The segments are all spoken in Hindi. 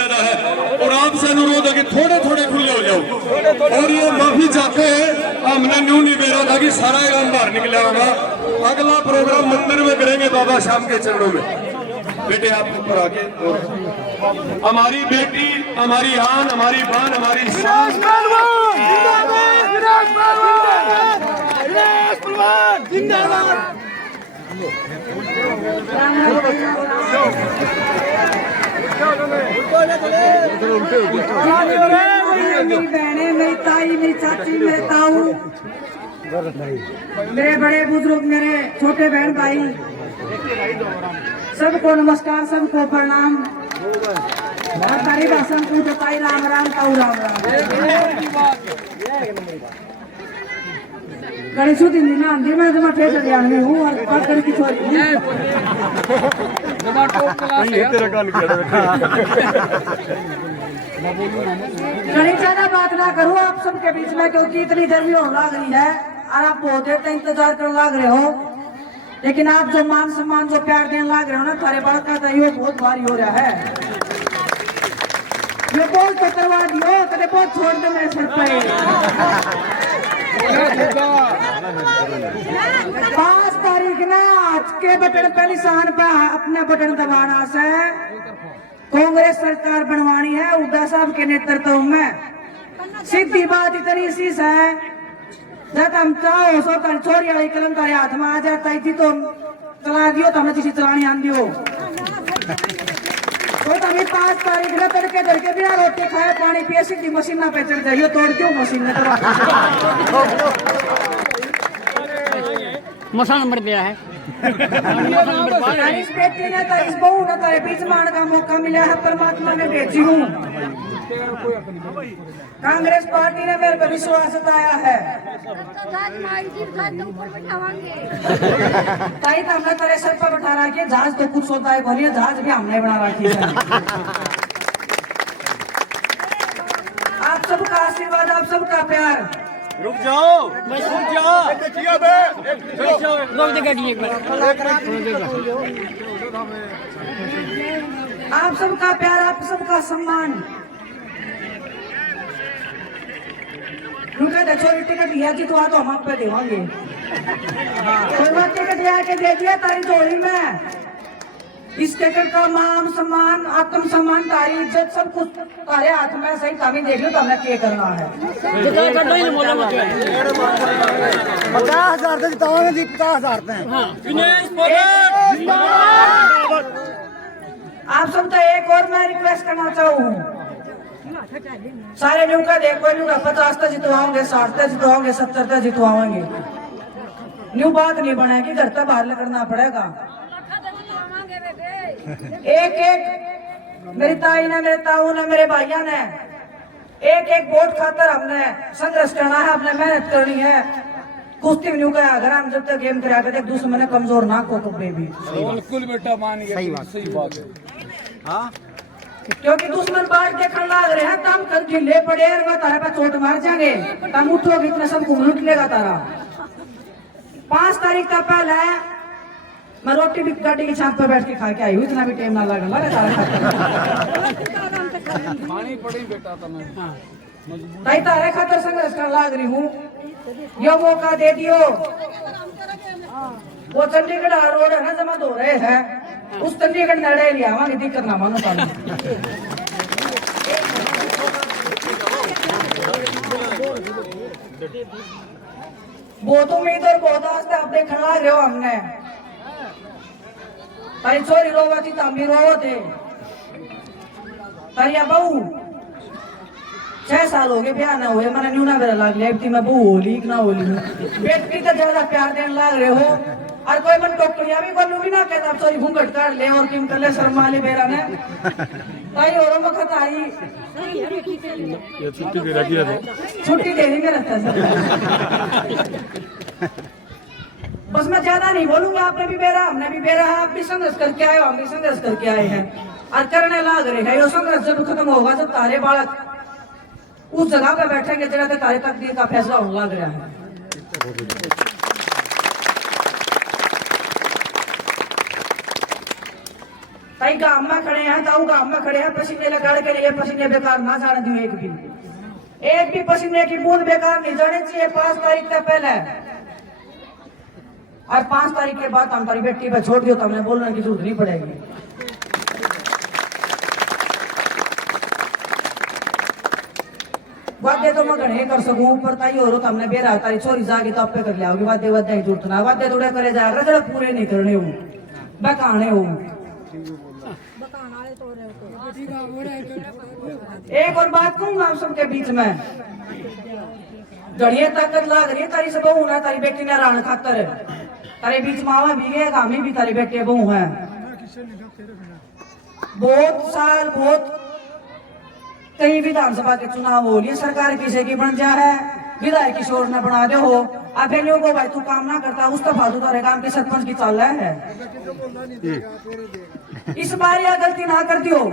ज्यादा है और आपसे अनुरोध है कि थोड़े थोड़े खुले हो जाओ। और ये माफी चाहते हैं, हमने न्यू नहीं बेरा था कि सारा इलाम बाहर निकला होगा। अगला प्रोग्राम मंदिर में करेंगे बाबा शाम के चरणों में। बेटे आप ऊपर आके, हमारी बेटी, हमारी आन, हमारी बान, हमारी शान। मेरी बहने, मेरी ताई, मेरी चाची, मेरे ताऊ, मेरे बड़े बुजुर्ग, मेरे छोटे बहन भाई, सबको नमस्कार, सबको प्रणाम। हमारी भाषा पूछो ताई राम राम, ताऊ राम राम। कड़ी सुधी ना आंधी मैं जमा ठेठ दिया में हूँ और पकड़ की छोरी कड़ी ज्यादा बात ना करूँ आप सबके बीच में, क्योंकि इतनी गर्मी होने लग रही है और आप बहुत देर तक इंतजार करने लग रहे हो। लेकिन आप जो मान सम्मान, जो प्यार देने लग रहे हो ना, थारे बात का ये बहुत भारी हो रहा है। ये बहुत तो करवा दियो, कदे बहुत छोड़ दे मेरे सिर पे। 5 तारीख ना आज के बटन पे निशान पे अपने बटन दबाना से कांग्रेस सरकार बनवानी है हुड्डा साहब के नेतृत्व में। सीधी बात इतनी सी है, जब हम चाहो सो कर छोरी वाली कलम तारे हाथ में आ जाता थी तो चला दियो, तो हमने किसी चलानी आन दियो। तो तभी 5 तारीख में तड़के तड़के बिना रोटी खाए पानी पिए सीधी मशीन ना पे चढ़ जाइए, तोड़ क्यों मशीन में मसा नंबर दिया है। इस बेटी ने तो इस बहू ने तारे बीच मान का मौका मिला है, परमात्मा ने भेजी हूँ। कांग्रेस पार्टी ने मेरे पर विश्वास जताया है। ताई तो हमने तेरे सर पर बैठा रखी है, जहाज तो कुछ होता है बोलिए, जहाज भी हमने बना रखी है। आप सबका आशीर्वाद, आप सबका प्यार। रुक जाओ, बस रुक जाओ, आप सबका प्यार, आप सबका सम्मान। रुका छोरी टिकट लिया कि तो आ तो हम आप पे देवांगे। कोई बात टिकट लिया के दे दिया तारी झोली में। इस टिकट का मान सम्मान, आत्म सम्मान, तारी इज्जत सब कुछ तारे हाथ में। सही कमी देख लो तो हमने क्या करना है। 50,000 जिताओगे जी, 50,000 आप सब तो एक और मैं रिक्वेस्ट करना चाहूँ, सारे न्यू का देखो, न्यू का 50 तक जितवाओगे, 60 तक जितवाओगे, 70 तक जितवाओगे। न्यू बात नहीं बनेगी, घर तक बाहर करना पड़ेगा। एक एक मेरी ताई ने, मेरे ताऊ ने, मेरे भाइया ने एक एक वोट खातर हमने संघर्ष करना है, अपने मेहनत करनी है। कुश्ती न्यू का अगर हम जब तक गेम करा के दुश्मन कमजोर ना को कभी भी। बिल्कुल बेटा मान गया, सही बात है। हाँ, क्योंकि दुश्मन बाहर देखने लग रहे हैं, तम कल ढीले पड़े और वो तारे पे चोट मार जाएंगे, तम उठोगे इतना सबको लूट लेगा तारा। 5 तारीख का पहले मैं रोटी भी गाड़ी की छाप पर बैठ के खा के आई हूँ, इतना भी टाइम ना लगा खानी पड़ी बेटा तुम्हें। ताई तारे खातर संघर्ष कर लाग रही हूँ, यो मौका दे दियो। वो चंडीगढ़ रोड है ना, जमा धो रहे हैं, उस चंडीगढ़ नड़े लिया वहां दिक्कत ना मानो पानी। बहुत उम्मीद और बहुत आस्था आप देखने लग रहे हो हमने। तारी छोरी रोवा थी, तम भी रोवो थे। तारिया बहू 6 साल हो गए ब्याह ना हुए, मैंने न्यूना बेरा लग लिया, इतनी मैं बहू होली ना होली बेटी तो ज्यादा प्यार देने लग रहे हो। और कोई मन टोकरिया भी बोलू भी ना कहता, सॉरी घूंघट काट ले और किम कर ले, शर्मा ले बेरा ने ताई और वक्त आई छुट्टी दे रही है, छुट्टी दे रही मेरा बस मैं ज्यादा नहीं बोलूंगा। आपने भी बेरा, हमने भी बेरा, आप भी संघर्ष करके आए हो, हम भी संघर्ष करके आए हैं और करने लग रहे हैं। ये संघर्ष जब खत्म होगा जब तारे बालक उस जगह पे बैठेंगे जगह पे तारे तकदीर का फैसला होने लग रहा है। ताई गांव में खड़े हैं, ताऊ गांव में खड़े हैं, पसीने लगाड़ के लिए पसीने बेकार ना जाने दियो। एक भी पसीने की बूंद बेकार नहीं जाने चाहिए 5 तारीख से पहले। और 5 तारीख के बाद हमारी बेटी पे छोड़ दियो तो हमें बोलने की जरूरत नहीं पड़ेगी। वाद्य तो मैं घने कर सकूं, पर ताई हो तो हमने बेरा तारी छोरी जाके तो आपे कर लिया होगी। वाद्य वाद्य ही जरूरत ना, वाद्य थोड़े करे जा रगड़ पूरे नहीं करने हूं, बकाने हूं। एक और बात कहूंगा आप सबके बीच में, जड़िए ताकत लाग रही है तारी सब बहू ना, तारी बेटी ने राण खातर तारे बीच मावा भी है, गामी भी तारी बेटे बहू है। बहुत साल बहुत कई विधानसभा के चुनाव हो लिए, सरकार किसी की बन जा है, विधायक किशोर ने बना दे हो। अब को भाई तू काम ना करता, उस तो फालतू तारे काम के सरपंच की चाल है। इस बार यह गलती ना करती हो,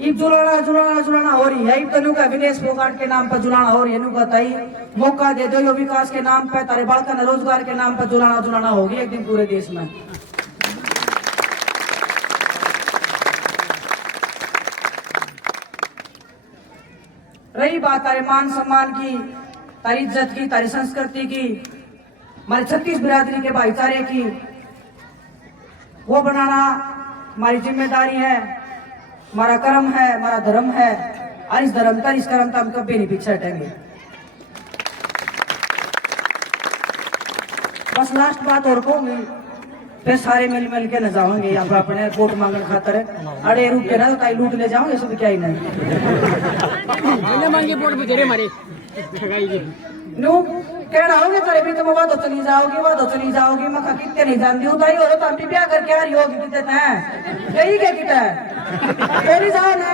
इब जुलाना हो रही है। इब तनु का विदेश फोगाट के नाम पर जुलाना हो रही है। नु बताई मौका दे दो, यो विकास के नाम पे तारे बालका ने रोजगार के नाम पर जुलाना होगी एक दिन पूरे देश में। रही बात तारे मान सम्मान की, तारी इज्जत की, तारी संस्कृति की, हमारी 36 बिरादरी के भाईचारे की, वो बनाना हमारी जिम्मेदारी है, हमारा कर्म है, हमारा धर्म है। और इस धर्म का, इस कर्म का हम कभी नहीं पीछे हटेंगे। बस लास्ट बात और कहूंगी, फिर सारे मिल के न जाओगे यहाँ पर अपने वोट मांगने खातर। अरे रुक के ना तो ताई लूट ले जाओगे सब, क्या ही नहीं मांगे वोट बेचारे हमारे नु कहना होगे तारे भी तुम वादो चली जाओगी मैं कितने नहीं जानती हूँ ताई। और तो हम भी ब्याह करके आ रही होगी कितने हैं यही क्या कितना है जाओ ना,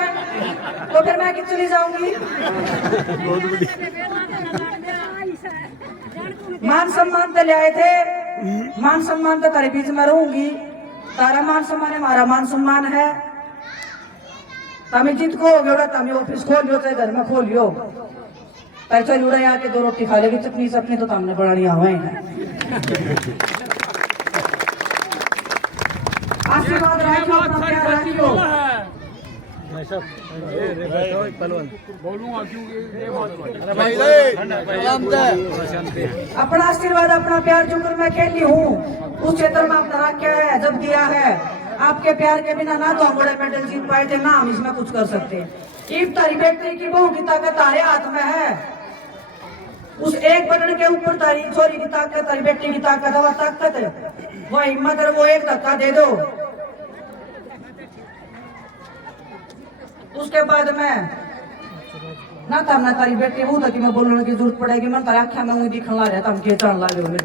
तो फिर मैं कित चली जाऊंगी। मान सम्मान तो ले आए थे, मान सम्मान तो तारे बीच में रहूंगी। तारा मान सम्मान है, हमारा मान सम्मान है। तमें जित को हो तमें ऑफिस खोलियो चाहे घर में खोलियो, पैसा जुड़ा यहाँ के 2 रोटी खा लेगी, चटनी सपनी तो हमने बढ़ानी हुआ है। आशीर्वाद रखियो। अपना आशीर्वाद अपना प्यार जो कर मैं खेली हूँ उस क्षेत्र में आपने क्या है जब दिया है। आपके प्यार के बिना ना तो हम बड़े मेडल जीत पाए थे, ना हम इसमें कुछ कर सकते। ईब तारी बेटी की बहू की ताकत तारे हाथ में है। उस एक बटन के ऊपर तारी छोरी की ताकत, तारी बेटी की ताकत है, वो ताकत है, वो हिम्मत है। वो एक धक्का दे दो, उसके बाद में ना था ना तारी बेटी वो था कि मैं बोलने की जरूरत पड़ेगी। मैं तारी आख्या में मुझे दिखने ला रहा था, हम के चढ़ ला रहे।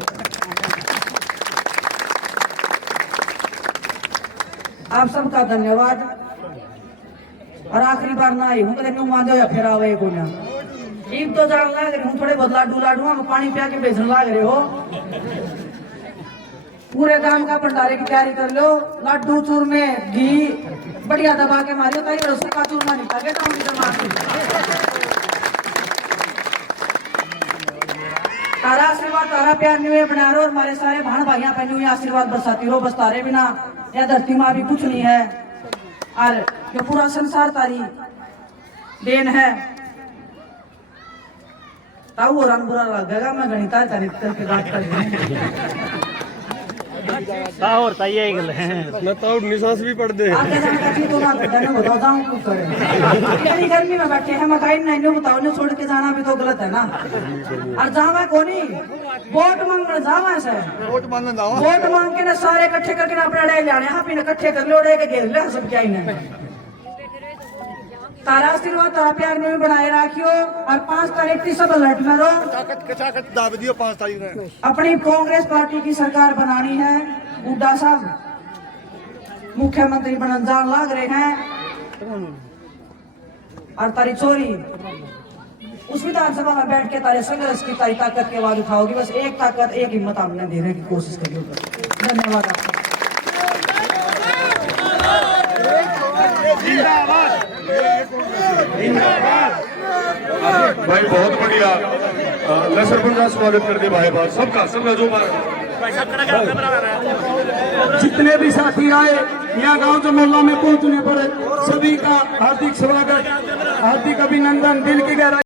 आप सबका धन्यवाद। और आखिरी बार ना आई हूँ कदे न्यू मान दो या फिर आवे को ना। ईब तो जान लग रही हूँ, थोड़े बहुत लाडू हम पानी पिया के बेचने लग रहे हो। पूरे गांव का भंडारे की तैयारी कर लो। लड्डू चूरमे घी बढ़िया दबा के मारियो, ताई सूखा चूरमा नहीं पागे तो तारा आशीर्वाद तारा प्यार न्यू बना रहे। और हमारे सारे भाण भाइयों पे न्यू आशीर्वाद बरसाती रहो। बस तारे बिना या धरती माँ भी कुछ नहीं है। और ये पूरा संसार तारी देन है। ताऊ और बुरा लगेगा, मैं गणिता करके बात कर और ताइए गल है ना, तो निसास भी पढ़ दे आगे जाने का चीज तो ना बताता हूँ कुछ करे। इतनी गर्मी में बैठे हैं, मकाई नहीं बताओ ने छोड़ के जाना भी तो गलत है ना। और जावा कोनी वोट मांगने जावा से वोट मांग के ना सारे इकट्ठे करके ना अपने ले जाने। यहाँ पे इकट्ठे कर लो, के घेर ले सब क्या ही नहीं। तारा आशीर्वाद तारा प्यार में भी बनाए रखियो। और 5 तारीख की सब अलर्ट में रहो। दाव दियो 5 तारीख अपनी कांग्रेस पार्टी की सरकार बनानी है। बुड्ढा साहब मुख्यमंत्री बनने जान लाग रहे हैं। और तारी चोरी उस विधानसभा में बैठ के तारे संघर्ष की तारी ताकत के बाद उठाओगी। बस एक ताकत एक हिम्मत हमने देने की कोशिश करिए। धन्यवाद आपका। भाई बहुत बढ़िया लसर बंदा स्वागत कर दे भाई बात सबका जो जितने भी साथी आए यहाँ गांव जमोला में पहुंचने पर सभी का हार्दिक स्वागत, हार्दिक अभिनंदन, दिल की गहराई